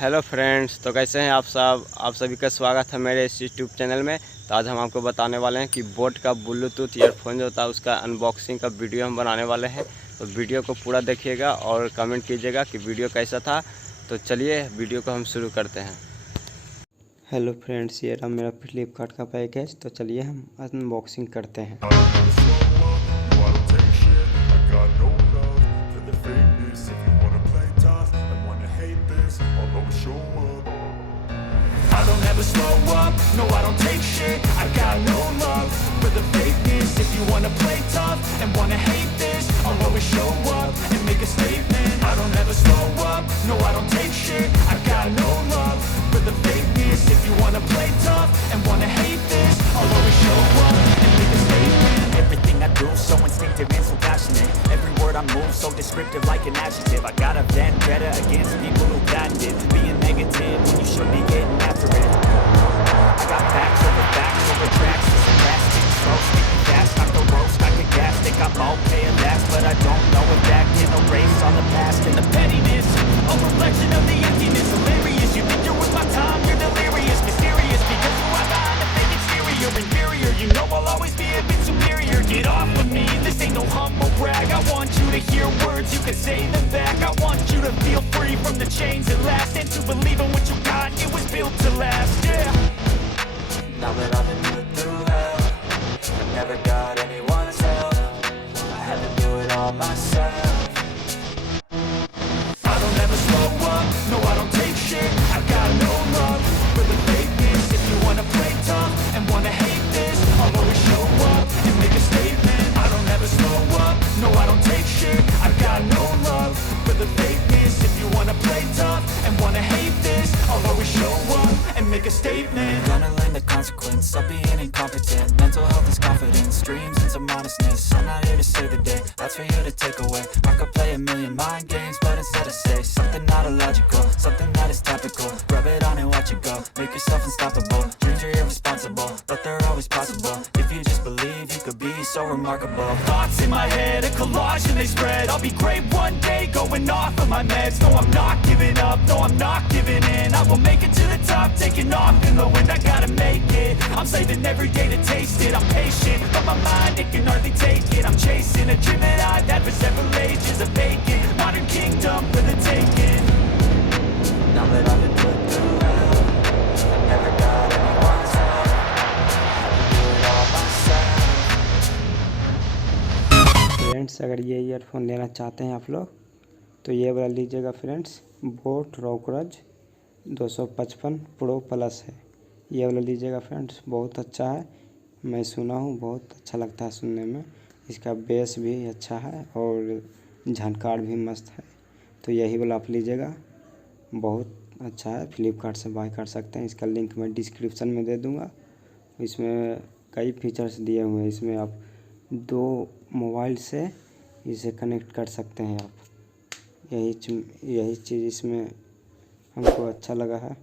Hello friends, तो कैसे हैं आप सब। आप सभी का स्वागत है मेरे इस यूट्यूब चैनल में। तो आज हम आपको बताने वाले हैं कि बोट का ब्लूटूथ ईयरफोन जो होता है उसका अनबॉक्सिंग का वीडियो हम बनाने वाले हैं। तो वीडियो को पूरा देखिएगा और कमेंट कीजिएगा कि वीडियो कैसा था। तो चलिए वीडियो को हम शुरू करते हैं। हेलो फ्रेंड्स, ये रहा मेरा फ्लिपकार्ट का पैकेज। तो चलिए हम अनबॉक्सिंग करते हैं। I don't ever slow up, no I don't take shit. I got no love for the fakeness. If you wanna play tough and wanna hate this, I'll always show up and make a statement. I don't ever slow up, no I don't take shit. I got no love for the fakeness. If you wanna play tough and wanna hate this, I'll always show up and make a statement. Everything I do so instinctive and so passionate. Every word I move so descriptive like an adjective. I got a vendetta against people who patented being negative when you should be getting after it. I got facts over tracks, it's a plastic slow, speaking fast, knock the roast, I get gas, think I'm okay at last, but I don't know if that can erase all the past and the pettiness, a reflection of the emptiness, hilarious, you think you're with my time, you're delirious, mysterious, because who I'm behind the fake exterior, inferior, you know I'll always be a bit superior, get off of me, this ain't no humble brag, I want you to hear words, you can say them back, I want you to feel free from the chains that last, and to believe in what you got, it was built to last, yeah. Now that I've been put through hell, I never got anyone's help, I had to do it all myself. I don't ever slow up, no I don't take shit, I got no love for the fakeness. If you wanna play tough and wanna hate this, I'll always show up and make a statement. I don't ever slow up, no I don't take shit, I got no love for the fakeness. If you wanna play tough and wanna hate this, I'll always show up and make a statement. Gonna learn the consequence of being incompetent. Mental health is confidence, dreams and some honestness. I'm not here to save the day, that's for you to take away. I could play a million mind games, but instead I say something not illogical, something that is topical. Rub it on and watch it go, make yourself unstoppable. Dreams are irresponsible, but they're always possible. If you just believe, you could be so remarkable. Thoughts in my head, a collage and they spread. I'll be great one day, going off of my meds. No, I'm not giving up, no, I'm not giving in. I will make it to the top, taking off in the wind. I gotta make it, I'm saving every day to taste it. I'm patient, but my mind, it can hardly take it. I'm chasing a dream that I've had for several ages. A vacant, modern kingdom for the taking. Now that I've been put through hell, I never got anyone's help, I had to do it all myself. Friends, अगर ये earphone लेना चाहते हैं आप लोग तो ये वाला लीजिएगा फ्रेंड्स। बोट रॉकरज 255 प्रो प्लस है, ये वाला लीजिएगा फ्रेंड्स। बहुत अच्छा है, मैं सुना हूँ, बहुत अच्छा लगता है सुनने में। इसका बेस भी अच्छा है और झनकार भी मस्त है। तो यही वाला आप लीजिएगा, बहुत अच्छा है। फ्लिपकार्ट से बाय कर सकते हैं, इसका लिंक मैं डिस्क्रिप्शन में दे दूँगा। इसमें कई फीचर्स दिए हुए हैं। इसमें आप 2 मोबाइल से इसे कनेक्ट कर सकते हैं आप। यही चीज़ इसमें हमको अच्छा लगा है।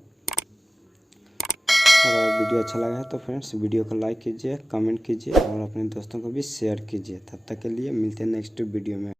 अगर वीडियो अच्छा लगा है तो फ्रेंड्स वीडियो को लाइक कीजिए, कमेंट कीजिए और अपने दोस्तों को भी शेयर कीजिए। तब तक के लिए मिलते हैं नेक्स्ट वीडियो में।